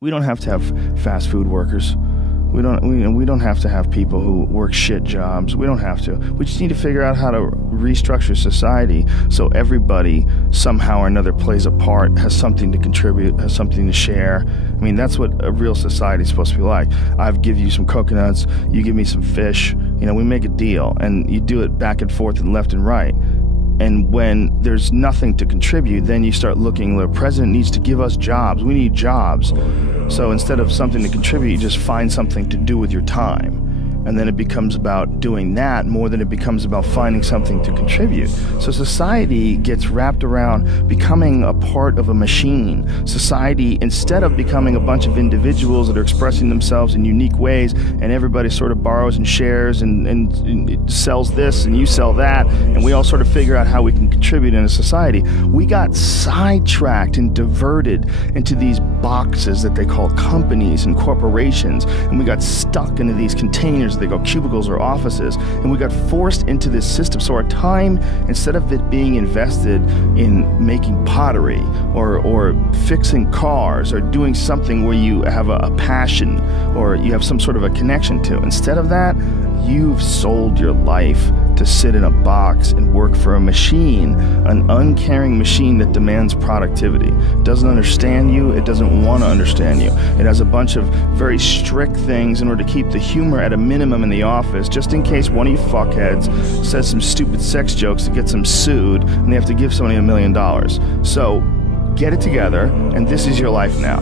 We don't have to have fast food workers. We don't have to have people who work shit jobs. We don't have to. We just need to figure out how to restructure society so everybody somehow or another plays a part, has something to contribute, has something to share. I mean, that's what a real society is supposed to be like. I give you some coconuts, you give me some fish. You know, we make a deal, and you do it back and forth and left and right. And when there's nothing to contribute, then you start looking, the president needs to give us jobs. We need jobs. So instead of something to contribute, you just find something to do with your time. And then it becomes about doing that more than it becomes about finding something to contribute. So society gets wrapped around becoming a part of a machine. Society, instead of becoming a bunch of individuals that are expressing themselves in unique ways, and everybody sort of borrows and shares and sells this and you sell that, and we all sort of figure out how we can contribute in a society, we got sidetracked and diverted into these boxes that they call companies and corporations, and we got stuck into these containers. They go cubicles or offices, and we got forced into this system. So our time, instead of it being invested in making pottery or fixing cars or doing something where you have a passion or you have some sort of a connection to, instead of that, you've sold your life to sit in a box and work for a machine, an uncaring machine that demands productivity. It doesn't understand you, it doesn't want to understand you. It has a bunch of very strict things in order to keep the humor at a minimum in the office, just in case one of you fuckheads says some stupid sex jokes that gets them sued and they have to give somebody $1 million. So get it together, and this is your life now.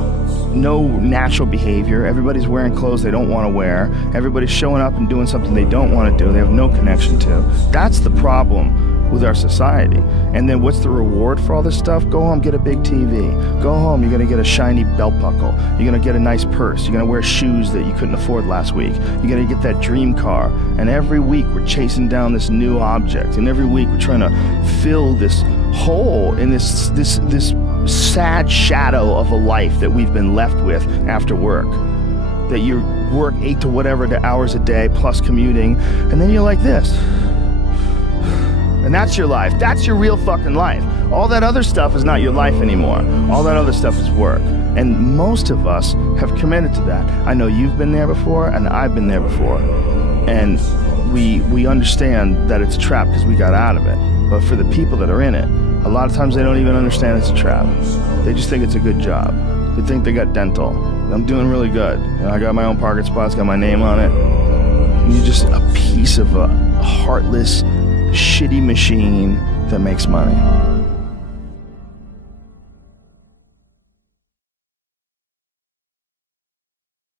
No natural behavior. Everybody's wearing clothes they don't want to wear. Everybody's showing up and doing something they don't want to do. They have no connection to. That's the problem with our society. And then what's the reward for all this stuff? Go home, get a big TV. Go home, you're going to get a shiny belt buckle. You're going to get a nice purse. You're going to wear shoes that you couldn't afford last week. You're going to get that dream car. And every week we're chasing down this new object. And every week we're trying to fill this hole in this sad shadow of a life that we've been left with after work. That you work 8 to whatever the hours a day plus commuting, and then you're like this. And that's your life. That's your real fucking life. All that other stuff is not your life anymore. All that other stuff is work. And most of us have committed to that. I know you've been there before, and I've been there before. And we understand that it's a trap because we got out of it. But for the people that are in it, a lot of times they don't even understand it's a trap. They just think it's a good job. They think they got dental. I'm doing really good. I got my own parking spots, got my name on it. And you're just a piece of a heartless, shitty machine that makes money.